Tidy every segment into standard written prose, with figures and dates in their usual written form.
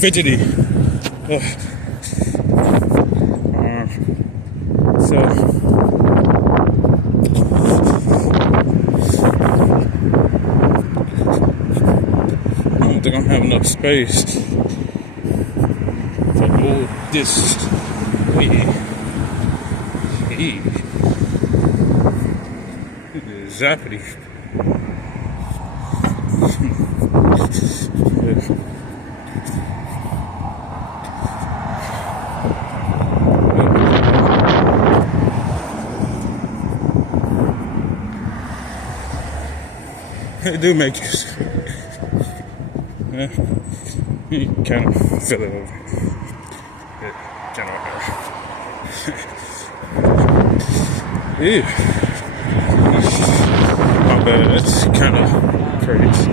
fidgety. So I don't think I'm having enough space to move this way. Hey. Zappity. It do make you you kind of feel it over. Kind of yeah. My bad, that's kind of crazy.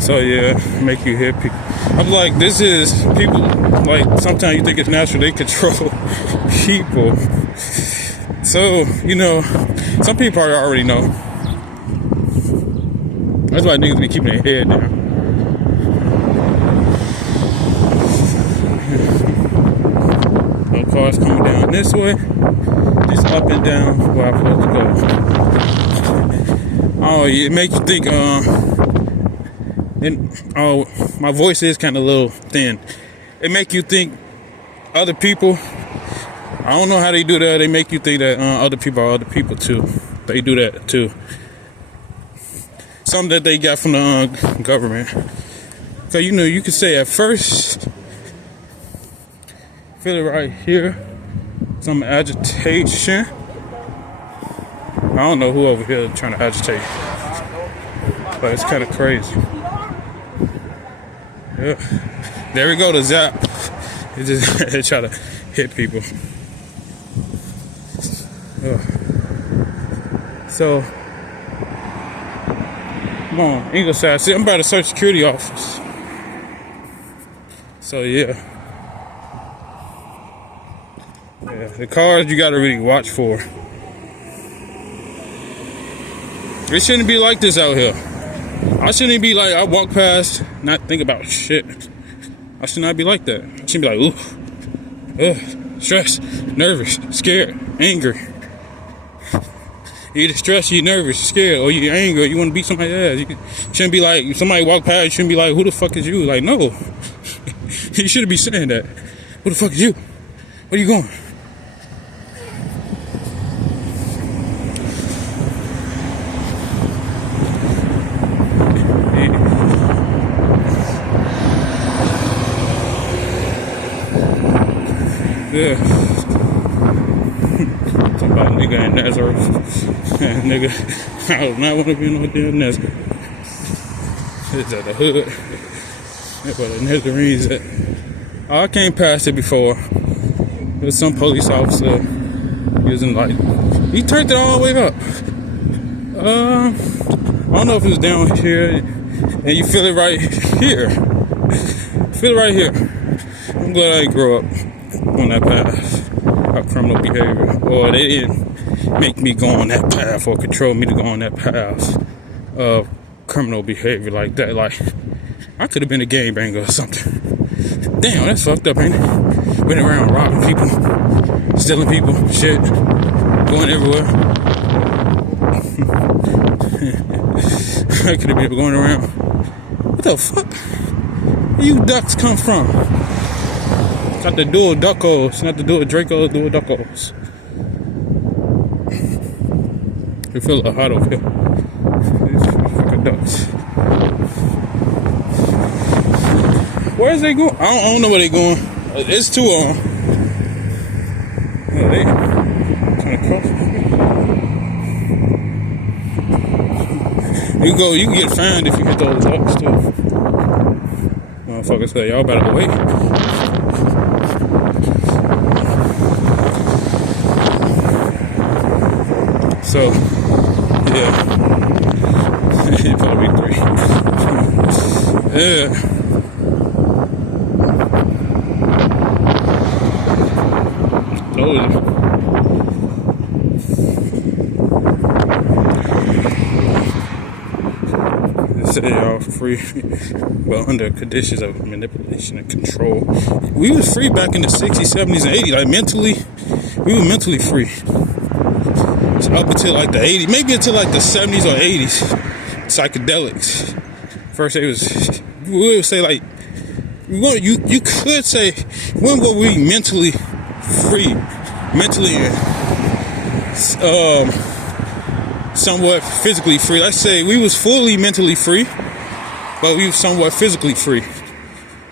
So yeah, make you hit people. I'm like, this is people, like, sometimes you think it's natural, they control people. So, you know, some people probably already know. That's why niggas be keeping their head down. No cars coming down this way, just up and down where I'm supposed to go. Oh, it make you think, my voice is kind of a little thin. It make you think other people, I don't know how they do that. They make you think that other people are other people too. They do that too. Something that they got from the government. So, you know, you could say at first, feel it right here, some agitation. I don't know who over here trying to agitate, but it's kind of crazy. Yeah. There we go, the zap. It just try to hit people. So, come on, English side. See, I'm about to search security office. So yeah, the cars you gotta really watch for. It shouldn't be like this out here. I shouldn't be like, I walk past, not think about shit. I should not be like that. I shouldn't be like, ooh, stressed, nervous, scared, angry. You're either stressed, you're nervous, scared, or you're angry, or you want to beat somebody's ass. You shouldn't be like, if somebody walk past, you shouldn't be like, who the fuck is you? Like, no. You shouldn't be saying that. Who the fuck is you? Where you going? Yeah. Somebody nigga in Nazareth. Nigga, I do not want to be no damn Nazareth. It's at the hood. That's where the Nazarenes at. Oh, I came past it before. There was some police officer using light. He turned it all the way up. I don't know if it was down here. And you feel it right here. Feel it right here. I'm glad I didn't grow up on that path of criminal behavior, or they didn't make me go on that path or control me to go on that path of criminal behavior like that. Like, I could have been a gangbanger or something. Damn, that's fucked up, ain't it? Went around robbing people, stealing people, shit, going everywhere. I could have been going around. What the fuck? Where you ducks come from? Got the dual duckos, not the dual Dracos, dual duckos. You feel a little hot over here. These fucking ducks. Where is they going? I don't know where they going. It's two on. Yeah, they kind of cross. You can get fined if you hit those ducks too. Motherfuckers say, y'all better wait. So, yeah. Probably 3. Yeah. told you. They say y'all free, but under conditions of manipulation and control. We was free back in the 60s, 70s, and 80s. Like mentally, we were mentally free. So up until like the 80s, maybe until like the 70s or 80s, psychedelics. First, we would say like, you could say, when were we mentally free? Mentally somewhat physically free. Let's say we was fully mentally free, but we was somewhat physically free.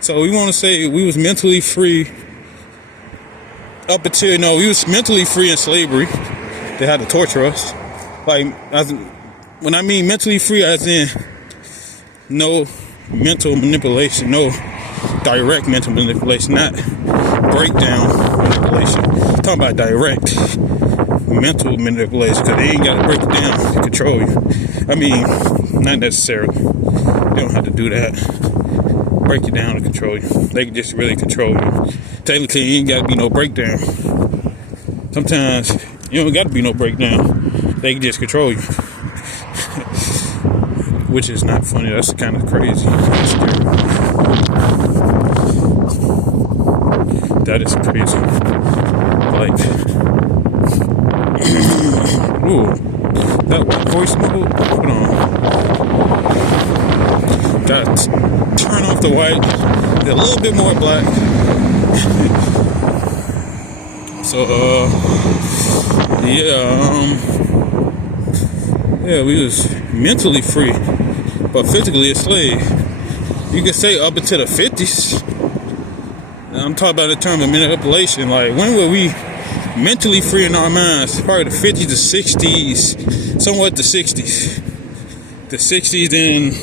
So we want to say we was mentally free up until, we was mentally free in slavery. They had to torture us. Like, when I mean mentally free, as in no mental manipulation, no direct mental manipulation, not breakdown manipulation. I'm talking about direct mental manipulation, because they ain't got to break it down to control you. I mean, not necessarily. They don't have to do that. Break you down to control you. They can just really control you. Technically, you ain't got to be no breakdown. Sometimes you don't got to be no breakdown. They can just control you. Which is not funny. That's kind of crazy. That is crazy. Like, ooh, that voice mode. Hold on. Got to turn off the white. Get a little bit more black. So, we was mentally free, but physically a slave. You could say up until the 50s. I'm talking about the term of manipulation. Like, when were we mentally free in our minds? Probably the 50s, the 60s, somewhat the 60s. The 60s, then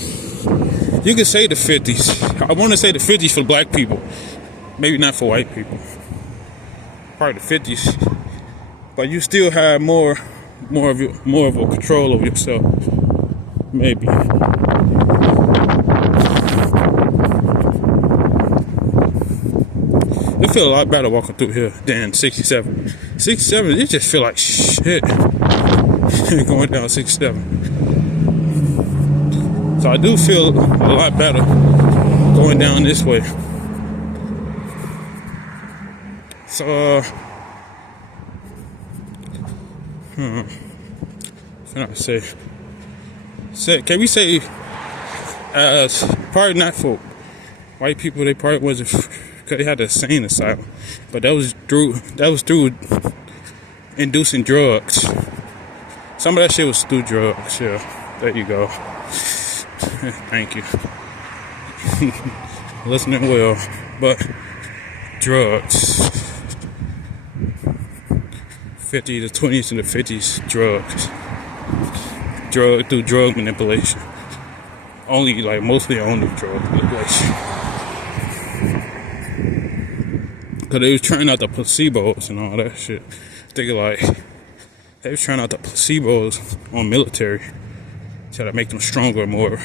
you could say the 50s. I want to say the 50s for black people, maybe not for white people. Probably the 50s, but you still have more of a control over yourself. Maybe. It feel a lot better walking through here than 67. 67, it just feel like shit. Going down 67. So I do feel a lot better going down this way. So, can we say, as probably not for white people, they probably wasn't, because they had a insane asylum, but that was through inducing drugs. Some of that shit was through drugs. Yeah, there you go. Thank you. Listening well, but drugs. 50s, the 20s, and the 50s, drugs. Through drug manipulation. Mostly only drug manipulation. Because they was trying out the placebos and all that shit. They was trying out the placebos on military. Try to make them stronger, more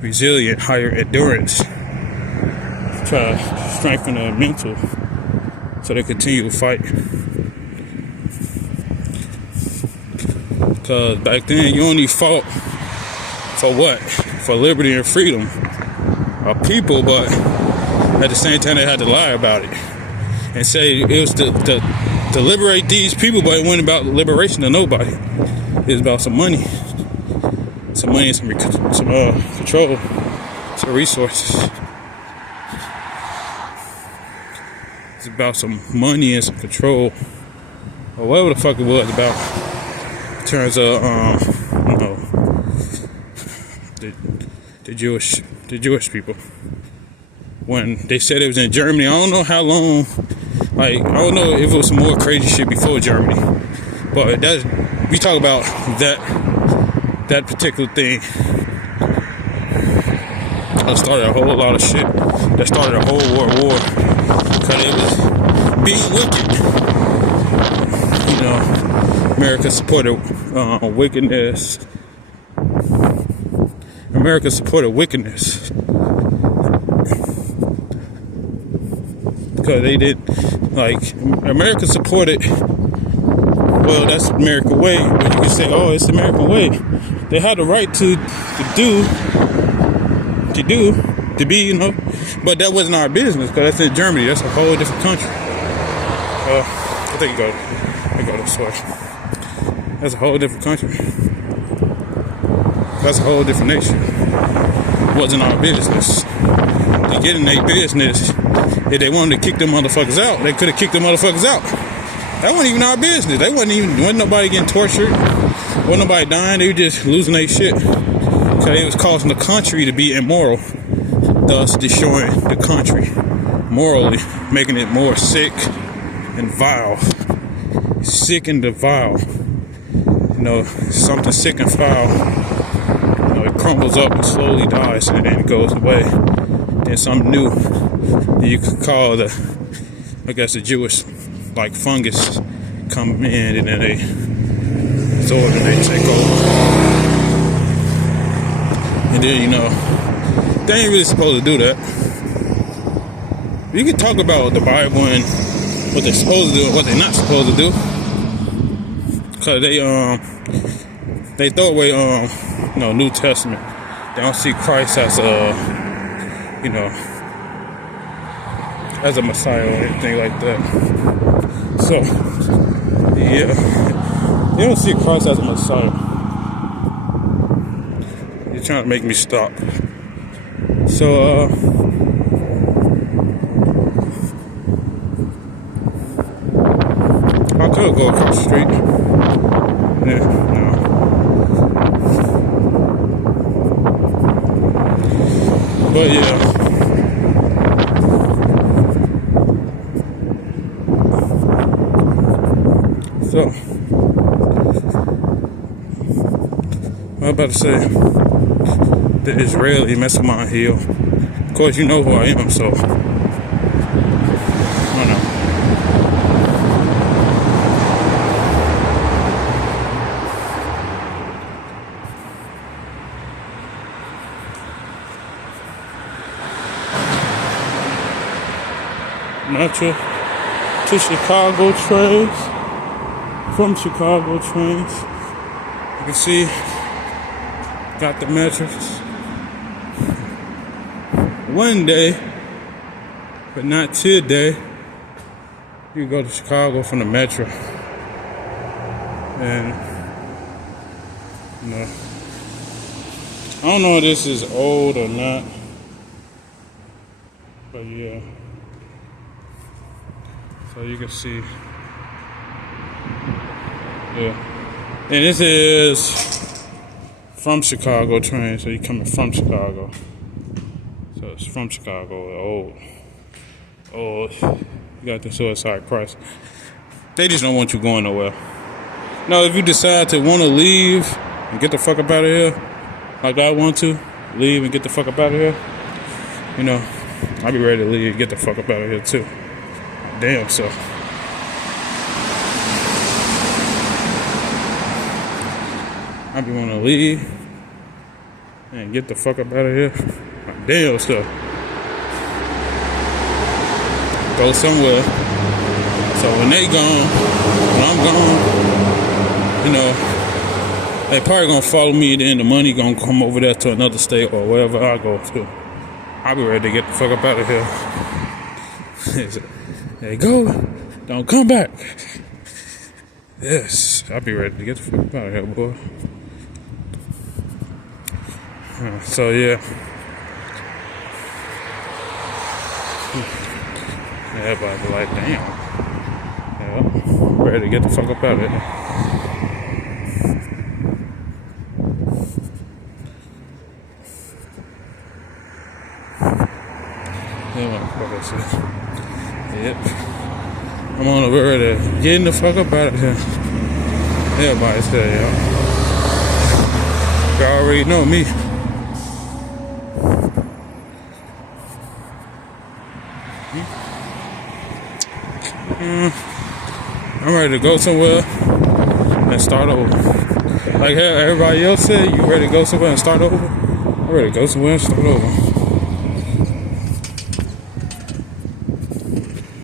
resilient, higher endurance. Try to strengthen their mental so they continue to fight. Because back then, you only fought for what? For liberty and freedom of people, but at the same time, they had to lie about it and say it was to liberate these people, but it wasn't about liberation of nobody. It was about some money and some control, some resources. It's about some money and some control, or whatever the fuck it was about. In terms of the Jewish people, when they said it was in Germany, I don't know how long. I don't know if it was some more crazy shit before Germany, but we talk about that particular thing. That started a whole lot of shit. That started a whole world war because it was being wicked. America supported wickedness. America supported wickedness. because they did, like, America supported, well, that's American way, but you can say, oh, it's the American way. They had the right to be, you know, but that wasn't our business, because that's in Germany. That's a whole different country. I think I go this way. That's a whole different country. That's a whole different nation. It wasn't our business. To get in their business, if they wanted to kick them motherfuckers out, they could have kicked them motherfuckers out. That wasn't even our business. Wasn't nobody getting tortured. Wasn't nobody dying. They were just losing their shit. So it was causing the country to be immoral, thus destroying the country morally, making it more sick and vile. Sick and vile. You know, something sick and foul. You know, it crumbles up and slowly dies, and then it goes away. Then something new that you could call the Jewish, like, fungus come in, and then they absorb and they take over. And then, you know, they ain't really supposed to do that. You can talk about the Bible and what they're supposed to do and what they're not supposed to do. Cause they throw away New Testament. They don't see Christ as as a Messiah or anything like that. So yeah, they don't see Christ as a Messiah. You're trying to make me stop. So I could go across the street. Yeah, no. But yeah. So I'm about to say the Israeli messing my heel. Of course, you know who I am, so I don't know. Metro to Chicago trains. From Chicago trains. You can see, got the metros. One day, but not today, you can go to Chicago from the metro. And, you know, I don't know if this is old or not, but yeah. So you can see, yeah. And this is from Chicago train, so you're coming from Chicago. So it's from Chicago, old. You got the suicide price. They just don't want you going nowhere. No, if you decide to want to leave and get the fuck up out of here, like I want to, leave and get the fuck up out of here, you know, I'll be ready to leave and get the fuck up out of here too. Damn, so. I be wanting to leave and get the fuck up out of here. Damn, so. Go somewhere. So when they gone, when I'm gone, you know, they probably gonna follow me, then the money gonna come over there to another state or wherever I go to. I'll be ready to get the fuck up out of here. There you go. Don't come back. Yes, I'll be ready to get the fuck up out of here, boy. So yeah. Everybody be like, damn. Yeah, ready to get the fuck up out of here. Yep. I'm on the verge of getting the fuck up out of here. Everybody say, y'all. Y'all already know me. I'm ready to go somewhere and start over. Like everybody else said, you ready to go somewhere and start over? I'm ready to go somewhere and start over.